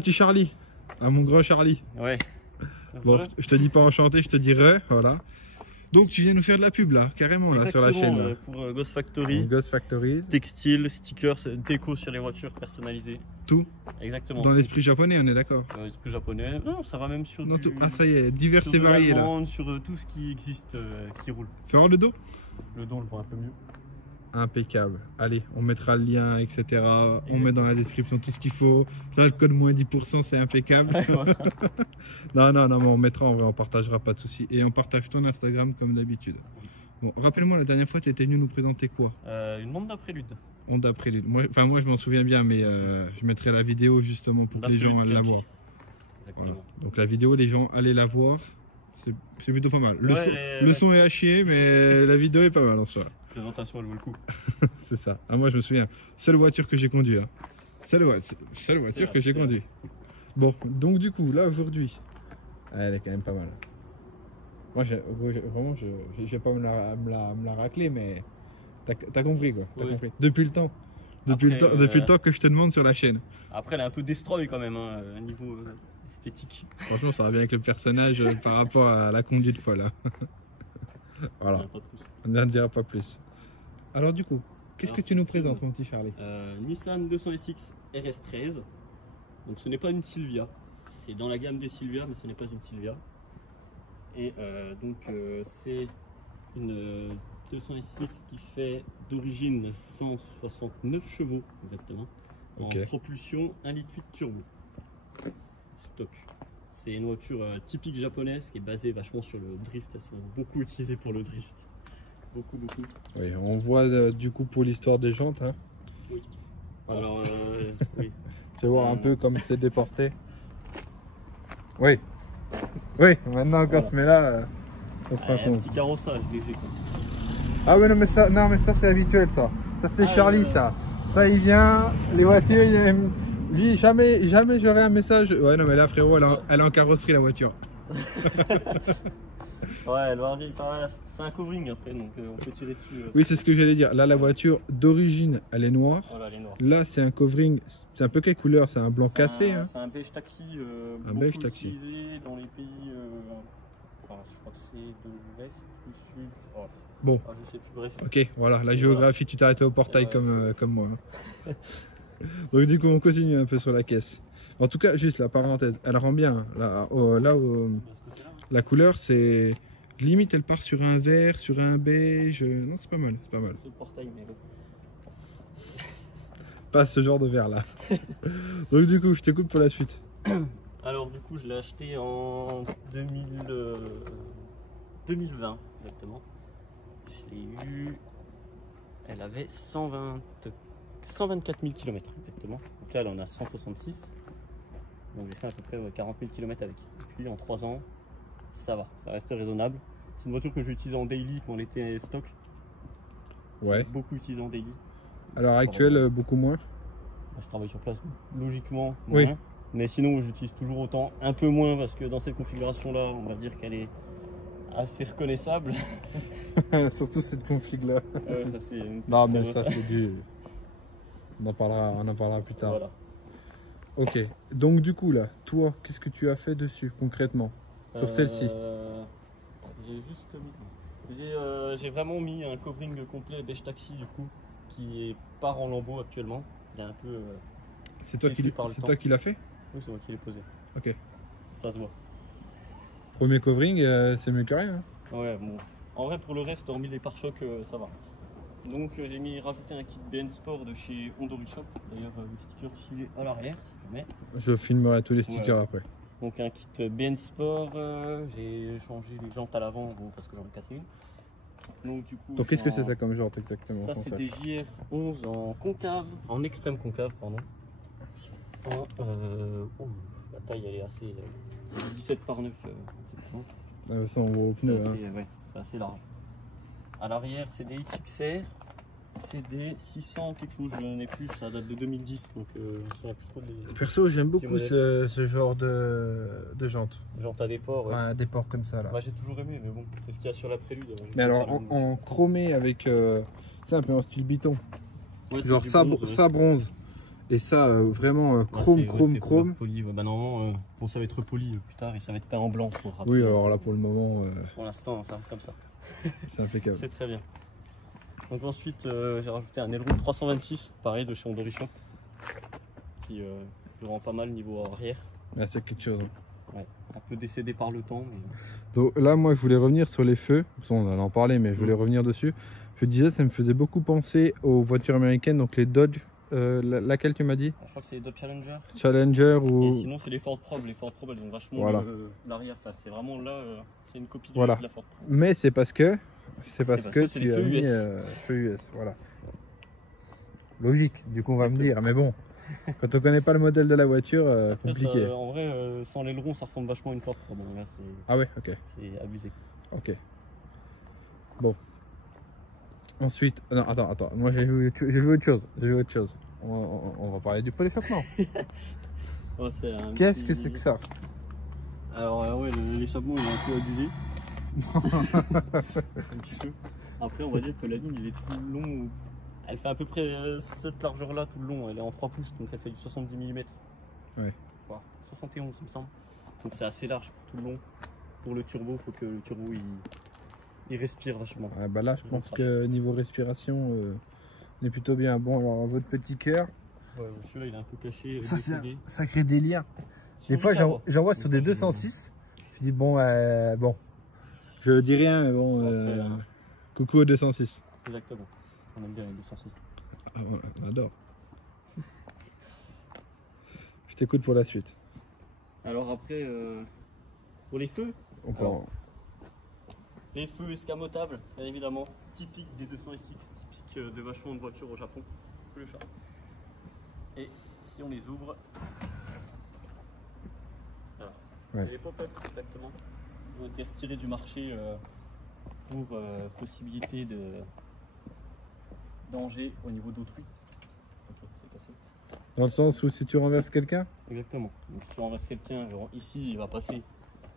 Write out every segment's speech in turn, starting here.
mon petit Charlie. À mon grand Charlie. Ouais. Bon, je te dis pas enchanté, je te dirai, voilà. Donc tu viens nous faire de la pub là, carrément là, sur la chaîne. Là. Pour Ghost Factory. Ghost Factory. Textile, stickers, déco sur les voitures personnalisées. Tout. Exactement. Dans l'esprit japonais, on est d'accord. Dans l'esprit japonais. Non, ça va même sur Non, du... tout. Ah ça y est, divers sur et variés là. sur tout ce qui existe, qui roule. Fais voir le dos. Le dos, on le voit un peu mieux. Impeccable. Allez, on mettra le lien, etc. On met dans la description tout ce qu'il faut. Ça, le code moins 10%, c'est impeccable. non, mais on mettra, en vrai, on partagera, pas de souci. Et on partage ton Instagram comme d'habitude. Bon, rappelle-moi, la dernière fois, tu étais venu nous présenter quoi? Une Honda Prélude. Honda Prélude. Moi, je m'en souviens bien, mais je mettrai la vidéo justement pour que les gens aillent la voir. Voilà. Donc la vidéo, les gens allez la voir. C'est plutôt pas mal. Le son est à chier, mais la vidéo est pas mal en soi. La présentation, elle vaut le coup. C'est ça. Ah, moi, je me souviens. Seule voiture que j'ai conduite. Hein. Seule voiture que j'ai conduite. Bon, donc du coup, là aujourd'hui, elle est quand même pas mal. Moi, vraiment, je vais pas me la racler, mais t'as compris quoi. As compris. Depuis le temps. Depuis le temps que je te demande sur la chaîne. Après, elle est un peu destroy quand même, hein, niveau esthétique. Franchement, ça va bien avec le personnage par rapport à la conduite folle. Hein. Voilà. On n'en dira pas plus. Alors du coup, qu'est-ce que tu nous présentes, mon petit Charlie? Nissan 200SX RS13. Donc ce n'est pas une Silvia. C'est dans la gamme des Silvia, mais ce n'est pas une Silvia. Et c'est une 200SX qui fait d'origine 169 chevaux exactement. En propulsion 1,8 litre turbo. Stock. C'est une voiture typique japonaise qui est basée vachement sur le drift. Elles sont beaucoup utilisées pour le drift. Beaucoup. Oui, on voit du coup pour l'histoire des jantes. Hein. Oui. Alors, oui. Tu vas voir un peu comme c'est déporté. Oui. Oui, maintenant quand on se met là, on se rend compte. Un petit carrossage léger. Ah ouais, non mais ça c'est habituel ça. Ça c'est Charlie ça. Ça il vient, les voitures, il aime... Lui, jamais j'aurai un message. Ouais, non, mais là, frérot, elle est en carrosserie, la voiture. Ouais, elle va arriver. C'est un covering après, donc on peut tirer dessus. Oui, c'est ce que j'allais dire. Là, la voiture d'origine, elle est noire. Voilà, elle est noire. Là, c'est un covering. C'est un peu quelle couleur? C'est un blanc cassé. C'est un beige taxi. Un beige taxi. Utilisé dans les pays. Enfin, je crois que c'est de l'Est ou Sud. Oh. Bon. Ah, je sais plus, bref. Ok, voilà, la géographie, tu t'es arrêté au portail comme moi. Hein. Donc du coup on continue un peu sur la caisse. En tout cas juste la parenthèse, elle rend bien. La couleur c'est limite elle part sur un vert, sur un beige. Non c'est pas mal, c'est pas mal. C'est le portail mais bon. Pas ce genre de vert là. Donc du coup je t'écoute pour la suite. Alors du coup je l'ai acheté en 2020 exactement. Je l'ai eu. Elle avait 124 000 km exactement. Donc là, elle en a 166. Donc j'ai fait à peu près 40 000 km avec. Et puis en 3 ans, ça va, ça reste raisonnable. C'est une voiture que j'ai utilisée en daily quand elle était stock. Ouais. Beaucoup utilisée en daily. À l'heure actuelle, beaucoup moins. Je travaille sur place, logiquement moins. Oui. Mais sinon, j'utilise toujours autant, un peu moins parce que dans cette configuration-là, on va dire qu'elle est assez reconnaissable. Surtout cette config là. Ça, non mais ça c'est du... On en parlera plus tard. Voilà. Ok, donc du coup là, toi, qu'est-ce que tu as fait dessus concrètement sur celle-ci? J'ai vraiment mis un covering complet beige taxi du coup, qui part en lambeaux actuellement. Il est un peu... c'est toi qui l'as fait? Oui, c'est moi qui l'ai posé. Ok. Ça se voit. Premier covering, c'est mieux que rien. Hein. Ouais, bon. En vrai, pour le reste, hormis les pare-chocs, ça va. Donc, j'ai rajouté un kit BN Sport de chez Hondory Shop. D'ailleurs, le sticker filé à l'arrière, si jamais. Je filmerai tous les stickers après. Donc, un kit BN Sport. J'ai changé les jantes à l'avant parce que j'en ai cassé une. Donc, du coup. Donc, qu'est-ce que c'est ça comme jante exactement? Ça, c'est des JR11 en concave, en extrême concave, pardon. La taille, elle est assez. 17 par 9 exactement. Ça, on voit au pneu. C'est assez large. À l'arrière, c'est des XXR. C'est des 600 quelque chose, je n'en ai plus, ça date de 2010. Donc, plus trop des... Perso, j'aime beaucoup ce genre de jantes. Jantes à déport. Ouais. À déport comme ça là. Moi, j'ai toujours aimé, mais bon, c'est ce qu'il y a sur la Prélude. Mais alors, en chromé avec. C'est un peu en style biton. Ouais, genre ça bronze. Et ça, vraiment Ouais, chrome, c'est- chrome, c'est chrome. couleur polie, ouais. Bah normalement, bon, ça va être poli plus tard et ça va être peint en blanc pour rappeler. Oui, alors là pour le moment, Pour l'instant, ça reste comme ça. c'est impeccable. C'est très bien. Donc ensuite, j'ai rajouté un aileron 326, pareil de chez Ondorichon, qui me rend pas mal niveau arrière. Là, c'est quelque chose. Hein. Ouais, un peu décédé par le temps, mais Donc là, moi, je voulais revenir sur les feux. On en a parlé, mais je voulais revenir dessus. Je disais, ça me faisait beaucoup penser aux voitures américaines, donc les Dodge. Laquelle tu m'as dit? je crois que c'est les Dodge Challenger. Challenger Et ou... sinon, c'est les Ford Probe. Les Ford Probe, elles ont vachement Voilà. l'arrière face. C'est vraiment là, c'est une copie Voilà. de la Ford Probe. Mais c'est parce que... C'est parce que c'est tu les as feux mis US. feux US, voilà. Logique, du coup on va me dire, mais bon, quand on connaît pas le modèle de la voiture, Après, compliqué. ça, en vrai, sans l'aileron, ça ressemble vachement à une Ford Probe. Bon, là, Ah ouais, ok, c'est abusé. ok. Bon. Ensuite, non, attends, moi j'ai vu autre chose, On va parler du polychappement. Ouais, c'est un Qu'est-ce petit- que c'est que ça? Alors, ouais, l'échappement il est un peu abusé. Un petit peu. Après, on va dire que la ligne elle est tout le long. Elle fait à peu près cette largeur là tout le long. Elle est en 3 pouces donc elle fait du 70 mm. Ouais. Voire 71 il me semble. Donc c'est assez large pour tout le long. Pour le turbo, il faut que le turbo il respire vachement. Ah, bah là je pense que niveau respiration, on est plutôt bien. Bon alors votre petit cœur, Ouais, celui-là il est un peu caché. ça c'est un décédé. sacré délire. Sur Des fois le carreau. j'en vois sur des 206, je dis bon, bon, je dis rien, mais bon, Après, coucou au 206. Exactement. On aime bien les 206. Ah, ouais, on adore. Je t'écoute pour la suite. Alors après, pour les feux, On peut Alors. en- les feux escamotables, bien évidemment, typique des 200SX, typique de vachement de voitures au Japon. Le chat. Et si on les ouvre, alors, Ouais. les pop-up exactement, ils ont été retirés du marché pour possibilité de danger au niveau d'autrui. Ok, c'est cassé. Dans le sens où si tu renverses quelqu'un, Exactement. Donc si tu renverses quelqu'un, genre ici, il va passer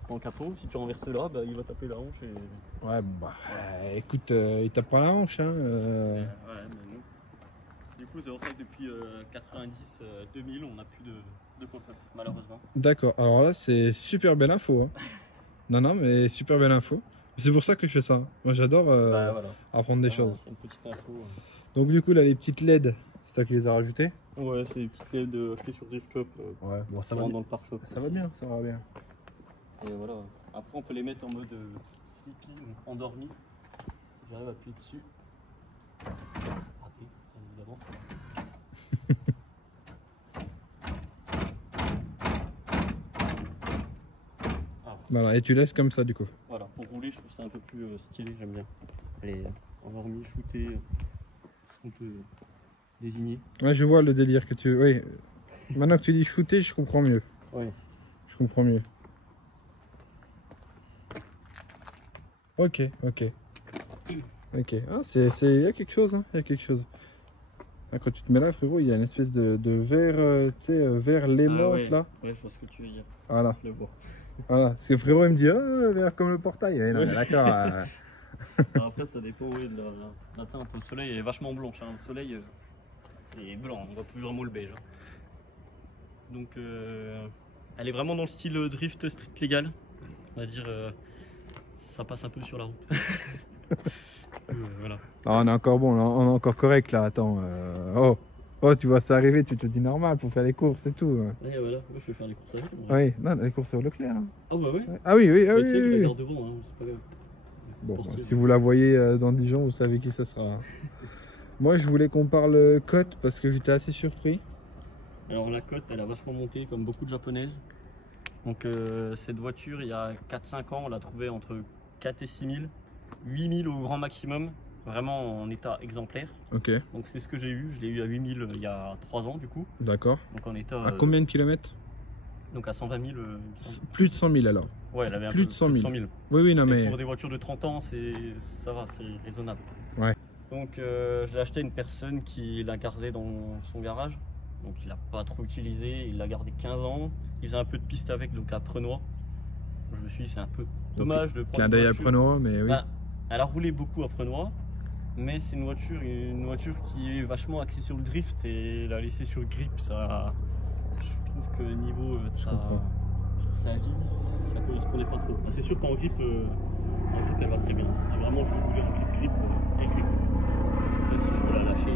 en capot. Si tu renverses là, bah, il va taper la hanche et... ouais, bah, écoute, il tape pas la hanche, hein. Ouais, mais non. Du coup, c'est pour ça que depuis 90-2000, on n'a plus de pop-up, malheureusement. D'accord, alors là c'est super belle info. Hein. Non, mais super belle info. C'est pour ça que je fais ça. Moi j'adore Bah, voilà. apprendre des Ah, choses. C'est une petite info. Donc du coup là les petites LED, c'est toi qui les as rajoutées? Ouais, c'est des petites LED achetées sur Drift Shop. Ouais, bon ça Ça rentre dans le pare-choc. Ça va bien, ça va bien. Et voilà. Après, on peut les mettre en mode sleepy, donc endormi. Si j'arrive à appuyer dessus. Raté, bien évidemment. Voilà, et tu laisses comme ça du coup. Voilà, pour rouler, je trouve ça un peu plus stylé, j'aime bien. Les endormis, shootés, ce qu'on peut désigner. Ouais, je vois le délire que tu... Oui, maintenant que tu dis shooter, je comprends mieux. Ouais. Je comprends mieux. Ok. Ok, ah, il y a quelque chose, hein, il y a quelque chose. Ah, quand tu te mets là, frérot, il y a une espèce de verre, tu sais, verre lémante ouais. là. Ouais, je vois ce que tu veux dire. Voilà, Je le vois. voilà. Parce que frérot, il me dit, ah, verre comme le portail. Ouais, non, Ouais. mais d'accord. Alors après, ça dépend ouais, de la teinte. Le soleil, elle est vachement blanche. Hein. Le soleil, c'est blanc. On voit plus vraiment le beige. Hein. Donc, elle est vraiment dans le style drift street légal. On va dire, ça passe un peu sur la route. Voilà. Non, on est encore bon, là, on est encore correct là. Attends. Oh, tu vois ça arriver, tu te dis normal pour faire les courses et tout. Et voilà, moi je vais faire les courses avec. En vrai. Oui, non, les courses au Leclerc. Hein. Ah bah ouais. Ouais. Ah oui, ah Mais oui, tu sais que je oui, la oui. garde devant, hein, c'est pas grave. Bon, Portier. si vous la voyez dans Dijon, vous savez qui ça sera. Moi, je voulais qu'on parle cote parce que j'étais assez surpris. Alors la cote, elle a vachement monté comme beaucoup de japonaises. Donc cette voiture, il y a 4-5 ans, on l'a trouvée entre 4 et 6 000, 8 000 au grand maximum, vraiment en état exemplaire. Ok, Donc c'est ce que j'ai eu, je l'ai eu à 8 000 il y a 3 ans du coup. d'accord. Donc en état... À combien de kilomètres? Donc à 120 000, il me semble. Plus de 100 000 alors. Ouais, elle avait un plus peu de 100 000. 000. Oui, non, Et mais. pour des voitures de 30 ans, ça va, c'est raisonnable. Ouais. Donc je l'ai acheté à une personne qui l'a gardé dans son garage. Donc il l'a pas trop utilisé, il l'a gardé 15 ans. Il faisait un peu de piste avec, donc à Prenois. Je me suis dit c'est un peu dommage de prendre Clin une d'œil à voiture. Prenois, mais oui. Bah, elle a roulé beaucoup à Prenois, mais c'est une voiture qui est vachement axée sur le drift et la laisser sur grip, ça, je trouve que niveau de sa vie, ça correspondait pas trop. C'est sûr qu'en grip, elle va très bien. Si vraiment je voulais un grip, elle grip. Et si je veux la lâcher,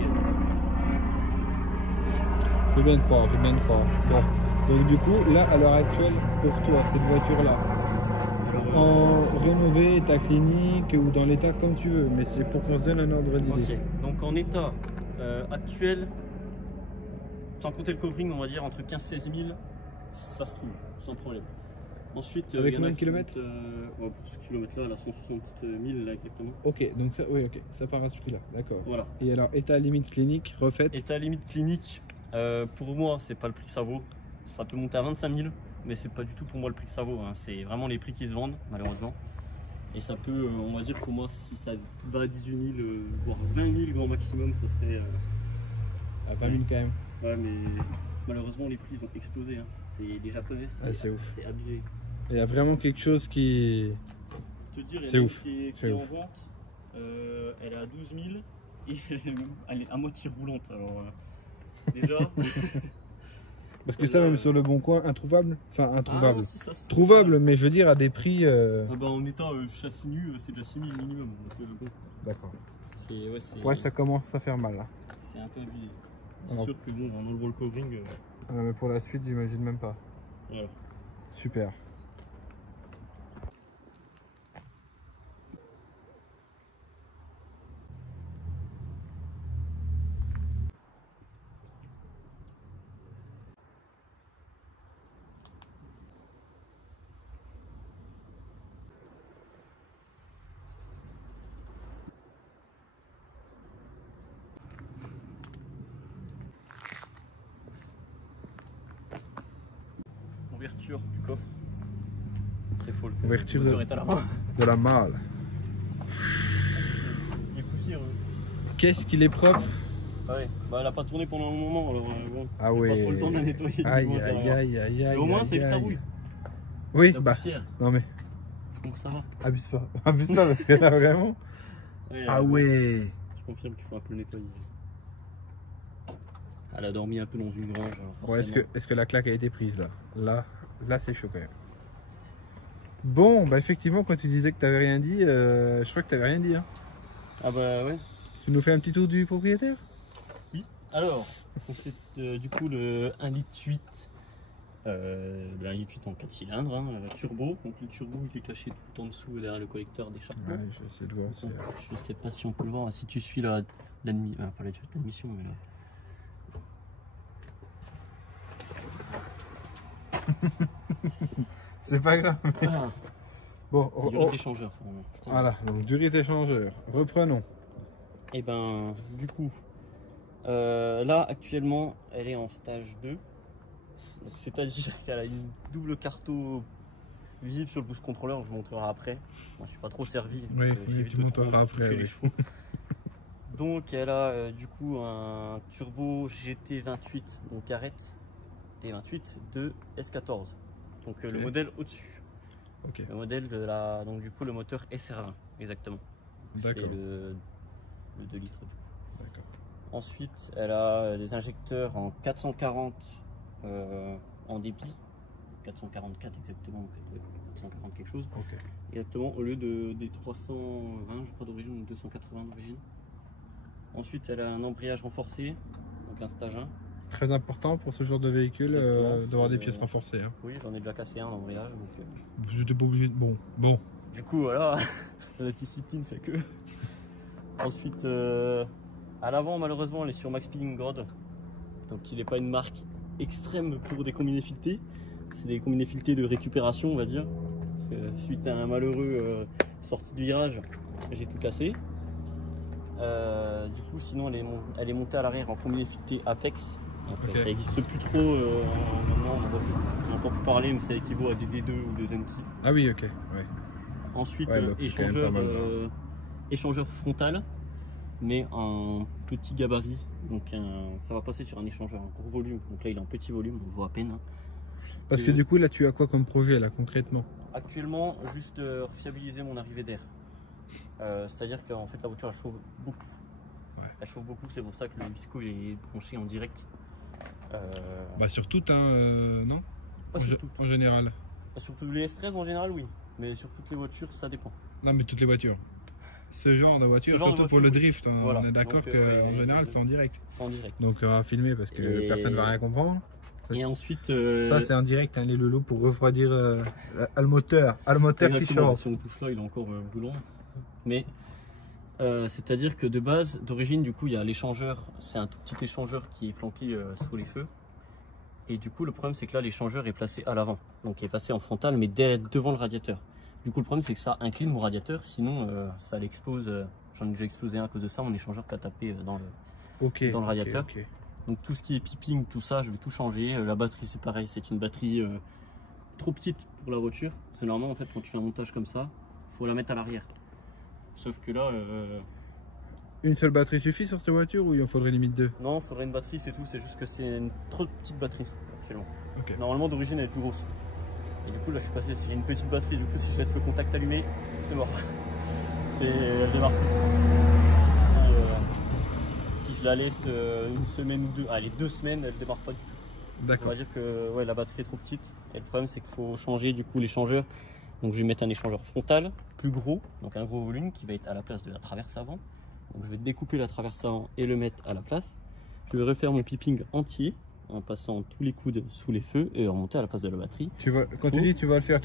Je veux bien te croire, je veux bien te croire. Bon, donc du coup, là, à l'heure actuelle, pour toi, cette voiture-là, en rénové, état clinique ou dans l'état comme tu veux, mais c'est pour qu'on se donne un ordre d'idée. okay. Donc en état actuel, sans compter le covering, on va dire entre 15-16 000, ça se trouve, sans problème. Ensuite, avec il y en combien a de kilomètres pour ce kilomètre-là, elle a 160 000 là exactement. Ok, donc ça, oui, ok, ça part à ce prix-là, d'accord. Voilà. Et alors, état limite clinique, refaite. État limite clinique, pour moi, c'est pas le prix que ça vaut. Ça peut monter à 25 000, mais c'est pas du tout pour moi le prix que ça vaut. Hein. C'est vraiment les prix qui se vendent, malheureusement. Et ça peut, on va dire pour moi, si ça va à 18 000, voire 20 000 grand maximum, ça serait. À 20 000 quand même. Ouais, mais malheureusement, les prix ils ont explosé. Hein. C'est les japonais, c'est ouf. C'est abusé. Il y a vraiment quelque chose qui. Te dire, C'est ouf. Qui est en vente, elle est à 12 000 et elle est à moitié roulante. Alors, déjà. Parce que ça, même sur le bon coin, introuvable. Enfin, introuvable. Ah, ça, trouvable, mais je veux dire à des prix. En état châssis nu, c'est déjà 6 000 minimum. Bon. D'accord. Ouais, ça commence à faire mal là. C'est un peu abusé. C'est Alors... sûr que bon, en enlevant le covering. mais pour la suite, j'imagine même pas. Voilà. Super. Ouverture du coffre. Très folle. Ouverture le est à la main. de la malle. Il est poussiéreux. Qu'est-ce qu'il est propre. Ah ouais, bah elle a pas tourné pendant un moment alors bon. Ah ouais. Pas trop le temps de la nettoyer. Aïe aïe aïe aïe aïe. Au moins c'est aïe, ultra rouille. Oui, La bah. poussière. Non mais. Donc ça va. Abuse pas. Abuse pas parce que là vraiment. Ouais, ah ouais. Je confirme qu'il faut un peu le nettoyer. Elle a dormi un peu dans une grange. Bon, est-ce que la claque a été prise là? Là c'est chaud quand même. Bon, bah effectivement, quand tu disais que tu n'avais rien dit, je crois que tu n'avais rien dit. Hein. Ah bah ouais. Tu nous fais un petit tour du propriétaire? Oui. Alors, c'est du coup le 1,8 litre. Le 1,8 litre en 4 cylindres, hein, turbo. Donc le turbo il est caché tout en dessous derrière le collecteur d'échappement. Ouais, je vais essayer de voir aussi. Je sais pas si on peut le voir. Si tu suis pas l'admission, mais là. C'est pas grave. Mais... Ah. Bon, durée d'échangeur. Voilà, donc durée d'échangeur. Reprenons. Et ben, du coup, là actuellement, elle est en stage 2. C'est-à-dire qu'elle a une double carto visible sur le boost controller. Je vous montrerai après. Moi, je suis pas trop servi. Oui, tu montreras après. Les chevaux. Donc, elle a du coup un turbo GT28, donc arrête T28 de S14. Donc okay. Le modèle au-dessus. Okay. Le modèle de la, donc du coup le moteur SR20 exactement. C'est le 2 litres du coup. Ensuite, elle a des injecteurs en 440 en débit, 444 exactement, 440 quelque chose. Okay. Exactement au lieu des 320 je crois d'origine ou 280 d'origine. Ensuite, elle a un embrayage renforcé, donc un stage 1. Très important pour ce genre de véhicule d'avoir des pièces renforcées. Hein. Oui, j'en ai déjà cassé un d'embrayage. J'étais pas obligé de... Bon. Du coup, voilà, la discipline fait que. Ensuite, à l'avant, malheureusement, elle est sur Max Speeding Grod. Donc, il n'est pas une marque extrême pour des combinés filetés. C'est des combinés filetés de récupération, on va dire. Parce que, suite à un malheureux sortie de virage, j'ai tout cassé. Du coup, sinon, elle est montée à l'arrière en combiné fileté Apex. Donc, okay. Ça n'existe plus trop maintenant, on n'entend plus parler, mais ça équivaut à des D2 ou des NT. Ah oui, ok. Ouais. Ensuite, échangeur frontal, mais en petit gabarit. Donc ça va passer sur un échangeur en gros volume. Donc là, il est en petit volume, on le voit à peine. Hein. Parce que du coup, là, tu as quoi comme projet là concrètement? Actuellement, juste fiabiliser mon arrivée d'air. C'est-à-dire qu'en fait la voiture elle chauffe beaucoup. Ouais. Elle chauffe beaucoup, c'est pour ça que le Wifico il est branché en direct. Bah sur toutes, non? Pas sur toutes. En général. Surtout les S13 en général oui, mais sur toutes les voitures ça dépend. Non mais toutes les voitures. Ce genre de voiture, Ce genre de surtout pour le voiture, drift, hein, voilà. on est d'accord Donc, qu'en général c'est en direct. C'est en direct. Donc on va filmer parce que Et- personne ne va rien comprendre. Et ensuite... Ça c'est en direct, hein, les loulous pour refroidir le moteur. Le moteur qui exactement, chauffe. si on touche là il est encore brûlant. Mais c'est-à-dire que de base, d'origine du coup il y a l'échangeur, c'est un tout petit échangeur qui est planqué sous les feux. Et du coup le problème c'est que là l'échangeur est placé à l'avant. Donc il est passé en frontal mais devant le radiateur. Du coup le problème c'est que ça incline mon radiateur, sinon ça l'expose. J'en ai déjà explosé un à cause de ça, mon échangeur qui a tapé dans le radiateur. ok. Donc tout ce qui est piping, tout ça, je vais tout changer. La batterie c'est pareil, c'est une batterie trop petite pour la voiture. C'est normal en fait quand tu fais un montage comme ça, faut la mettre à l'arrière. Sauf que là, Une seule batterie suffit sur cette voiture ou il en faudrait limite deux? non, il faudrait une batterie, c'est tout. C'est juste que c'est une trop petite batterie actuellement. Ok. Normalement d'origine elle est plus grosse. Et du coup là je suis passé, si j'ai une petite batterie, du coup si je laisse le contact allumé, c'est mort. Elle démarre plus. Si je la laisse une semaine ou deux, allez 2 semaines, elle démarre pas du tout. On D'accord. va dire que ouais, la batterie est trop petite. Et le problème c'est qu'il faut changer du coup l'échangeur. Donc je vais mettre un échangeur frontal, plus gros, donc un gros volume qui va être à la place de la traverse avant. Donc je vais découper la traverse avant et le mettre à la place. Je vais refaire mon piping entier en passant tous les coudes sous les feux et remonter à la place de la batterie. Quand tu dis tu vas le faire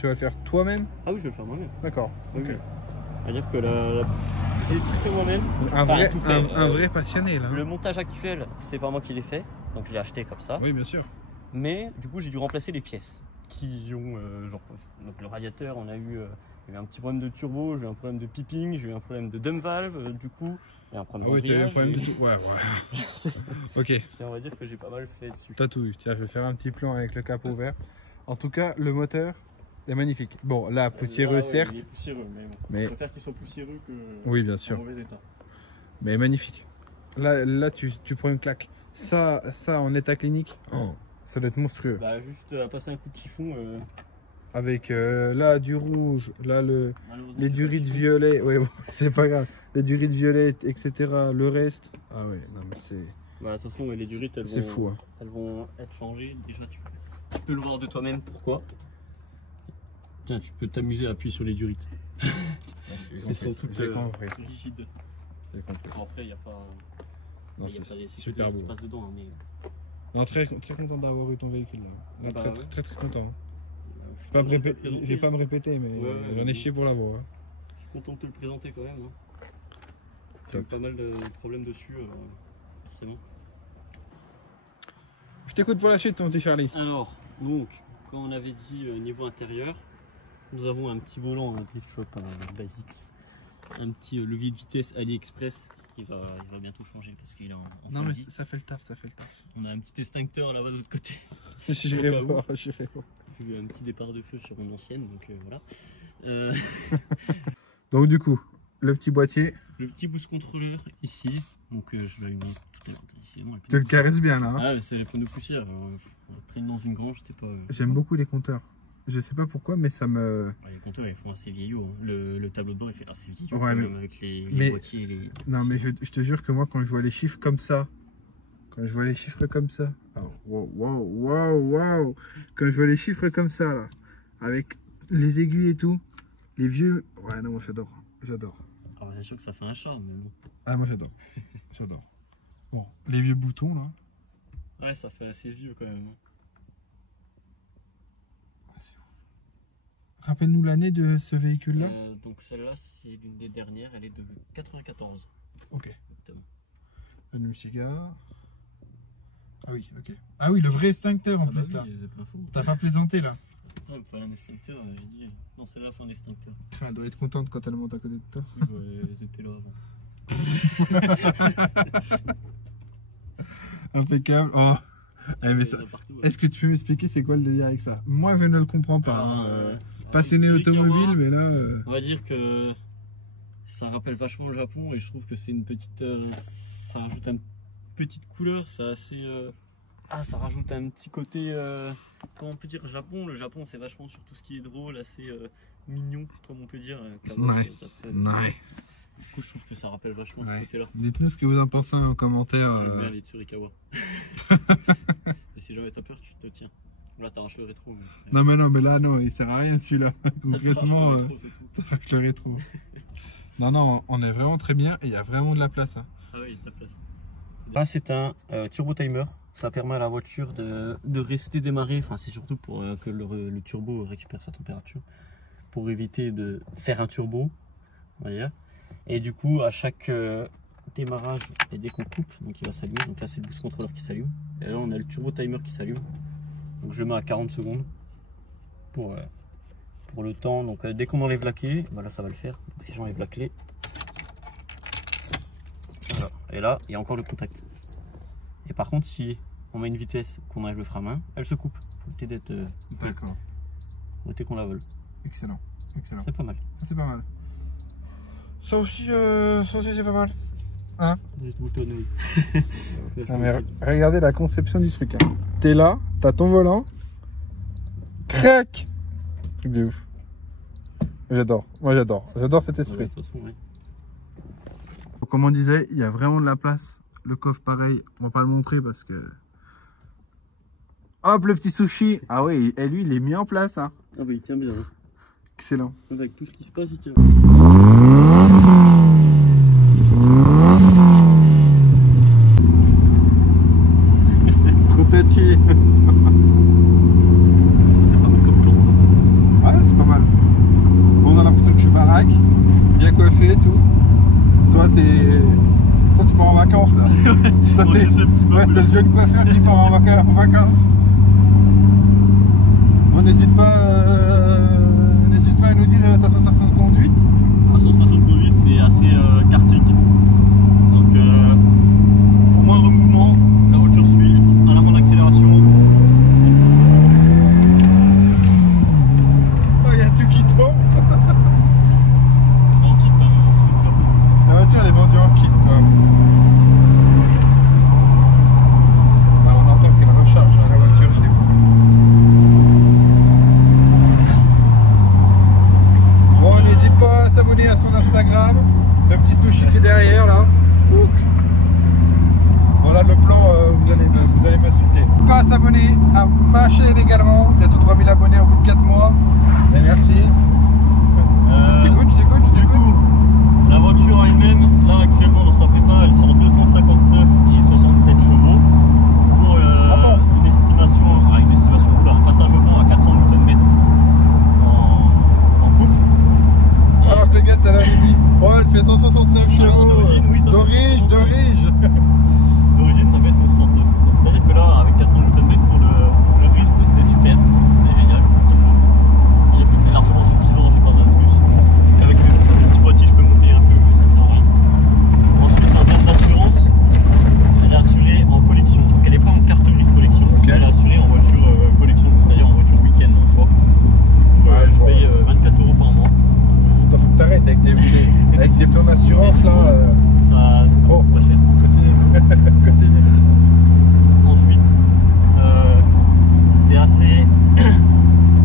toi-même? Ah oui, je vais le faire moi-même. D'accord. Oui, Ok. oui. C'est-à-dire que j'ai tout fait moi-même. Un Enfin, vrai, tout fait, un vrai passionné là. Le montage actuel, c'est pas moi qui l'ai fait, donc je l'ai acheté comme ça. Oui, bien sûr. Mais du coup, j'ai dû remplacer les pièces qui ont genre donc le radiateur. On a eu j'ai eu un petit problème de turbo, j'ai eu un problème de piping, j'ai eu un problème de dump valve. Du coup, il y a un problème Ah oui, tu as eu un d'embrayage. problème de tout. Ouais. Ok. Et on va dire que j'ai pas mal fait dessus. T'as tout eu. Tiens, je vais faire un petit plan avec le capot vert. En tout cas, le moteur est magnifique. Bon, là, poussiéreux, Ouais, certes. il est poussiéreux, mais bon. Mais- Je préfère qu'il soit poussiéreux que Oui, bien en sûr. mauvais état. Mais magnifique. Là tu prends une claque. Ça en état clinique, ça doit être monstrueux. Bah, juste à passer un coup de chiffon. Avec là du rouge, là Malheureusement, les c'est pas durites chiffon. violet, ouais, bon, c'est pas grave. Les durites violettes, etc. Le reste. Ah ouais, non mais c'est. Bah, de toute façon, les durites, C'est fou, hein. elles vont être changées. Déjà, tu peux le voir de toi-même. Pourquoi? Tiens, tu peux t'amuser à appuyer sur les durites. Elles sont toutes J'ai compris. rigides. J'ai compris. Bon, après, il n'y a pas. Non, il y a c'est pas des super sécurités beau. qui passent dedans. Hein, mais Non, très content d'avoir eu ton véhicule là. Là, Bah, très, ouais. très content. Hein. je suis Pas me content de te le répéter, présenter. je vais pas me répéter, mais Ouais, j'en ai ouais. chié pour l'avoir. Hein. Je suis content de te le présenter quand même. Hein. J'ai eu Top. pas mal de problèmes dessus, forcément. Je t'écoute pour la suite, ton petit Charlie. Alors, donc, comme on avait dit niveau intérieur, nous avons un petit volant Drift Shop basique, un petit levier de vitesse AliExpress. Il va bientôt changer parce qu'il est en Non mais Fendy. ça fait le taf, ça fait le taf. On a un petit extincteur là-bas de l'autre côté. J'irai Au cas voir, j'irai voir. J'ai eu un petit départ de feu sur mon ancienne, donc voilà. Donc du coup, le petit boîtier, Le petit boost controller ici, donc je vais allumer tout à l'heure. Ici, non, tu le caresses bien là. Hein. Ah, c'est les pommes de poussière. On traîne dans une grange, c'était pas. J'aime beaucoup les compteurs. Je sais pas pourquoi, mais ça me. Ouais, les compteurs ils font assez vieillot. Hein. Le tableau de bord il fait assez vieillot Ouais, quand mais- même avec les mais- boîtiers et les. Non mais je te jure que moi quand je vois les chiffres comme ça, quand je vois les chiffres comme ça, oh, wow, quand je vois les chiffres comme ça là, avec les aiguilles et tout, les vieux, ouais non moi j'adore. Alors bien sûr que ça fait un charme, mais bon. Ah moi j'adore, j'adore. Bon, les vieux boutons là, Ouais, ça fait assez vieux quand même. Hein. c'est ouf. Rappelle-nous l'année de ce véhicule là. Donc celle-là c'est l'une des dernières, elle est de 94. Ok. Exactement. Allume-cigare. Ah oui, ok. Ah oui, le vrai extincteur en plus là. c'est pas faux. T'as pas plaisanté là. Ah, il me fallait un extincteur, j'ai dit. Non, c'est là la fin d'extincteur. Elle doit être contente quand elle monte à côté de toi. Oui, bah, elles étaient là avant. Impeccable. Oh. Eh, mais ça... Il y en a partout, ouais. Est-ce que tu peux m'expliquer c'est quoi le délire avec ça? Moi je ne le comprends pas. Alors, Hein. alors, Passionné les petits automobile, tiroirs, mais là. On va dire que ça rappelle vachement le Japon et je trouve que c'est une petite. Ça rajoute une petite couleur, c'est assez. Ça rajoute un petit côté. Comment on peut dire Japon? Le Japon c'est vachement sur tout ce qui est drôle, assez mignon, comme on peut dire. Ouais. Ouais. Du coup, je trouve que ça rappelle vachement ce Ouais. côté-là. Dites-nous ce que vous en pensez en commentaire. J'aime bien les Tsurikawa. Et si jamais t'as peur, tu te tiens. Là, t'arraches le rétro. Non mais là non, il sert à rien celui-là. Concrètement, T'arraches le rétro, c'est tout. t'arraches le rétro. Non, on est vraiment très bien et il y a vraiment de la place. Hein. Ah oui, il y a de la place. Là, c'est un turbo timer. Ça permet à la voiture de rester démarrée. Enfin, c'est surtout pour que le turbo récupère sa température. Pour éviter de faire un turbo. On va dire. Et du coup, à chaque démarrage, et dès qu'on coupe, donc il va s'allumer. Donc là, c'est le boost controller qui s'allume. Et là, on a le turbo timer qui s'allume. Donc je le mets à 40 secondes pour le temps. Donc dès qu'on enlève la clé, bah là, ça va le faire. Donc si j'enlève la clé, voilà. Et là, il y a encore le contact. Et par contre, si on met une vitesse, qu'on enlève le frein à main, elle se coupe. Faut éviter d'être. D'accord. Faut éviter qu'on la vole. Excellent. Excellent. C'est pas mal. C'est pas mal. Ça aussi c'est pas mal. Hein? Non, mais regardez la conception du truc. Hein. T'es là, t'as ton volant. Crac! Truc de ouf. J'adore. Moi j'adore. J'adore cet esprit. Ouais, de toute façon, ouais. Comme on disait, il y a vraiment de la place. Le coffre pareil, on va pas le montrer parce que... Hop, le petit sushi. Ah oui, et lui il est mis en place. Hein. Ah bah il tient bien. Hein. Excellent. Avec tout ce qui se passe, il tient. Trop touchy. C'est pas mal comme plan ça. Ouais, c'est pas mal. Bon, on a l'impression que je suis baraque, bien coiffé et tout. Toi, tu pars en vacances là. Toi, Ouais, c'est le jeune coiffeur qui part en vacances. Bon, n'hésite pas à nous dire ta sensation de conduite. La sensation de conduite, c'est assez karting. Donc, au moindre mouvement, la voiture suit. À la moindre accélération. Oh, il y a tout qui tombe. En kit, hein. La voiture elle est vendue en kit quoi. Bah, on entend qu'elle recharge hein, la voiture, c'est ouf. Bon, n'hésite pas à s'abonner à son Instagram, le petit sushi qui est derrière là. Hook. Voilà le plan, vous allez m'insulter. Pas à s'abonner à ma chaîne également, bientôt 3000 abonnés au bout de 4 mois. Et merci. Je t'écoute. Du coup, la voiture en elle-même, là actuellement dans sa prépa, elle sort 259 et 67 chevaux pour une estimation, un passage au vent à 400 Nm en coupe. Alors que le gars t'as dit, oh elle fait 169 chevaux. D'origine, oui, D'orige. D'origine, ça fait 169. Donc c'est-à-dire que là, avec 400 Nm pour le drift, c'est super, c'est génial, c'est ce qu'il faut. Et puis c'est largement suffisant, j'ai pas besoin de plus. Et avec le petit boîtier, je peux monter un peu, mais ça ne sert à rien. Ensuite, en termes d'assurance, elle est assurée en collection. Donc elle n'est pas en carte grise collection, elle est assurée en voiture collection, c'est-à-dire en voiture week-end en soi. Je paye 24 € par mois. Putain, faut que t'arrêtes avec tes plans d'assurance là. Ça Oh, coûte pas cher. Continue. Ensuite, c'est assez,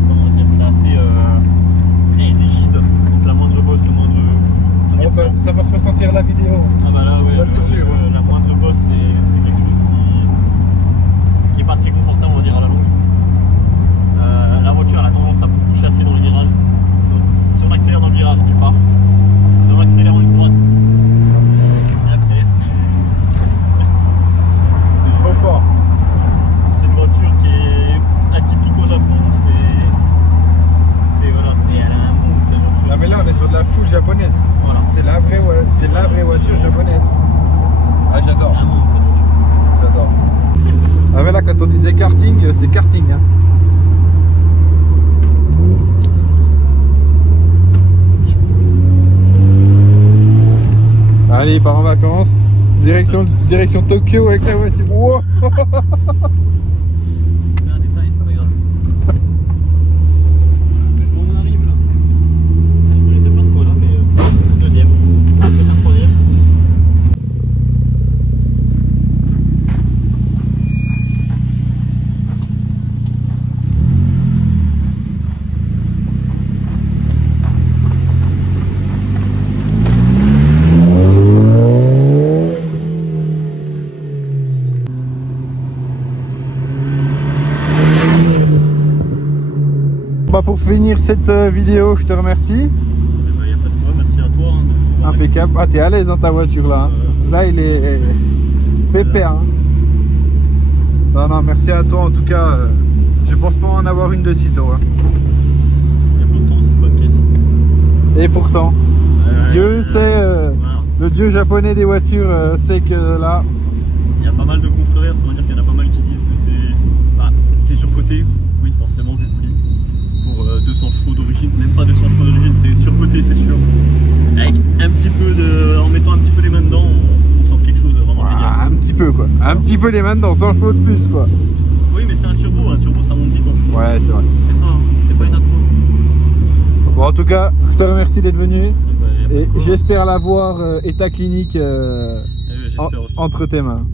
comment dire, c'est assez très rigide. Donc la moindre bosse, le moindre Oh, bah, ça va se ressentir la vidéo. ah bah là ouais, Ça, c'est sûr. la moindre bosse c'est quelque chose qui est pas très confortable, on va dire, à la longue. La voiture elle a tendance à beaucoup chasser dans le virage. Donc si on accélère dans le virage, elle part. Si on accélère en ligne droite, elle accélère. C'est trop fort. C'est une voiture qui est atypique au Japon. Elle a un monde, cette voiture. Ah mais là on est sur de la foule japonaise. Voilà. C'est la vraie voiture japonaise. Ah j'adore. C'est un monde, cette voiture. J'adore. Ah mais là quand on disait karting, c'est karting hein. Allez, il part en vacances. Direction Tokyo avec la voiture. Wow. C'est un détail, c'est pas grave. On arrive là. Je connaissais pas ce point là, mais deuxième. Peut-être un troisième. bah pour finir cette vidéo, je te remercie. Il n'y a pas de quoi, merci à toi. Hein, Impeccable. Ah, t'es à l'aise dans ta voiture là. Là, il est pépère. Hein. Non, non, merci à toi en tout cas. Je pense pas en avoir une de sitôt. Hein. Et pourtant, c'est une bonne caisse. Et pourtant, Dieu sait, voilà. le dieu japonais des voitures sait que là. Il y a pas mal de controverses, on va dire qu'il y en a pas mal qui disent que c'est surcoté. Oui, forcément, vu le prix. Pour 200 chevaux d'origine, même pas 200 chevaux d'origine, c'est surcoté, c'est sûr. Avec un petit peu en mettant un petit peu les mains dedans, on sort quelque chose de vraiment génial. Un petit peu quoi. Un petit peu les mains dedans, 100 chevaux de plus quoi. Oui, mais c'est un turbo ça monte vite en chevaux. Ouais, c'est vrai. C'est ça, hein, c'est pas une atmo. Bon, en tout cas, je te remercie d'être venu. Et Et j'espère l'avoir état clinique j'espère aussi. entre tes mains.